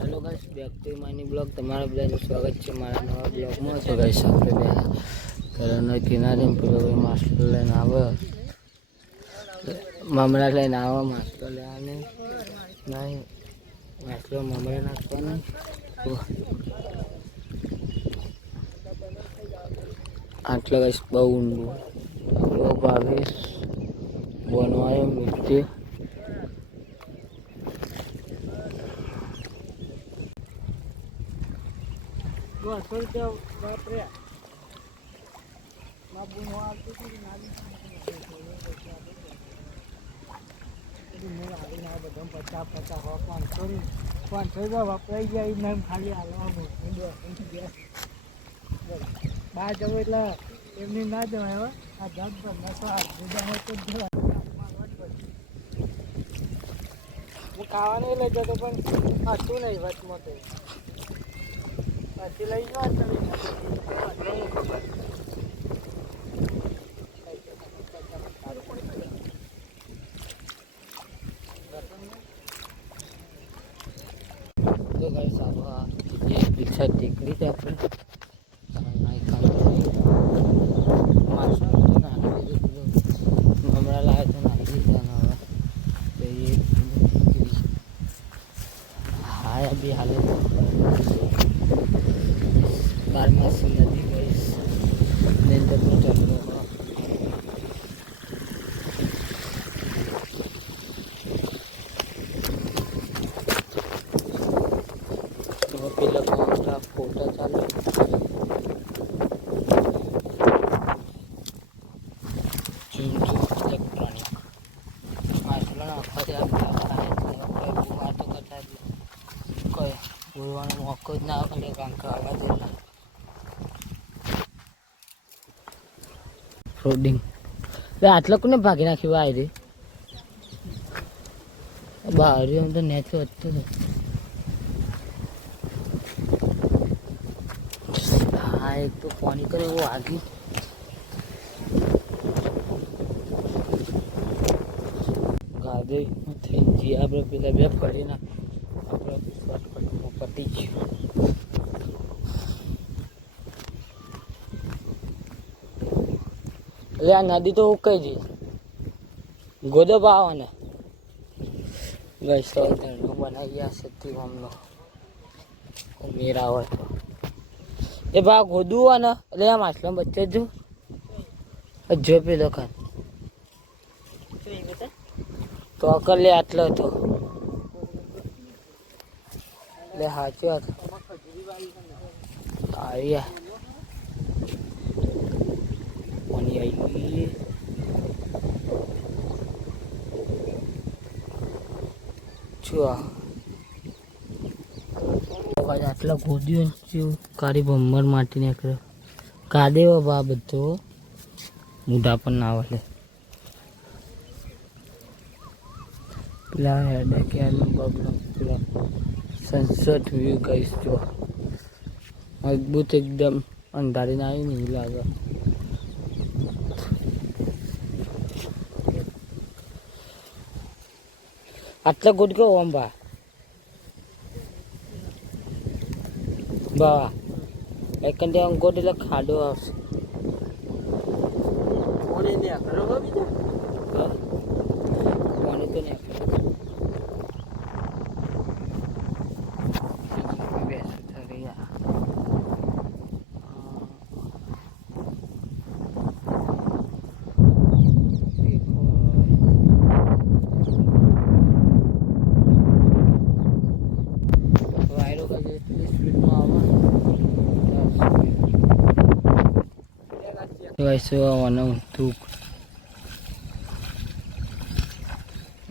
Hello guys, back to માયની blog. તમારા બધાનું સ્વાગત છે મારા નવા બ્લોગમાં. તો ગાઈસ આપણે બે ઘરના કિનારે પેલો ભાઈ માસ્ટર લઈને આવે, મમરા લઈને આવે. માસ્ટર લેવાને નહીં, માસ્ટર મમરા નાખવાના. આટલા ગાઈસ બહુ ઊંડું ભાવે બનવાયો મિટ્ટી. વપરાઈ ગયા ખાલી હાલવાનું બહાર જવું એટલે એમની ના જવાય. હવે આ જગ પર નશા બીજા હોય તો જવાય. હું ખાવાનું લઈ જતો પણ હતું નહીં વચમાં તો પછી લઈ જવા તમે તો ગાઈસ આ રિક્ષા ટેકરી છે આપણે મમરા લાવે તો નાખી દીધા. હવે હા બી હાલે બારમાસી નદી ગઈશ નિંદરનો ચક્ર. પેલા મોટા ફોટા ચાલે ઇલેક્ટ્રોનિક માછલા આખા વાતો કરતા કોઈ બોલવાનો મોકો જ ના આવે કારણ કે આવા દેતા ફ્રોડિંગ. આટલા કોને ભાગી નાખ્યું આ રે બહાર આમ તો નેચો હતું. હા એક તો પાણી કરે એવું આગી ગાદે થઈ જઈએ આપણે. પેલા બે ફરી ના આપણે પતી ગયું. એટલે આ નદી તો ઉકાઈ જઈ ગોદો પાવાને ગઈ તો બનાવી ગયા સતી અમનો મેરા હોય તો એ ભાગ ગોદું હોય ને એટલે આ માછલા બચ્ચે જો પેલો ખાન તો અકલ લે આટલો હતો એટલે સાચો હતો. આવ્યા પાણી આવી આટલા ગોદ્યું કાળી ભમર માટી નીકળ્યો કાદેવો બા બધો મૂઢા પણ ના વળે. પેલા હેડા ક્યાં પેલા સનસેટ વ્યૂ કહીશ જો મજબૂત એકદમ અંધારીને આવી ને એવું લાગે. આટલા ગુડ કહો આમ બા બા એક આમ ગોડ એટલે ખાડો આવશે. પાણી તો નહીં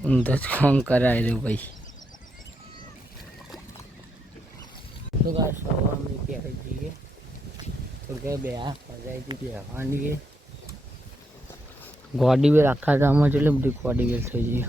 ઊંધો જ કામ કરાય રહ્યું ભાઈ. તો અમે ક્યારે જઈએ તો કે બે ફસાઈ દીધી હવાની ગાડી બી આખા ગામમાં એટલે બધી ગાડી વેલ થઈ જઈએ.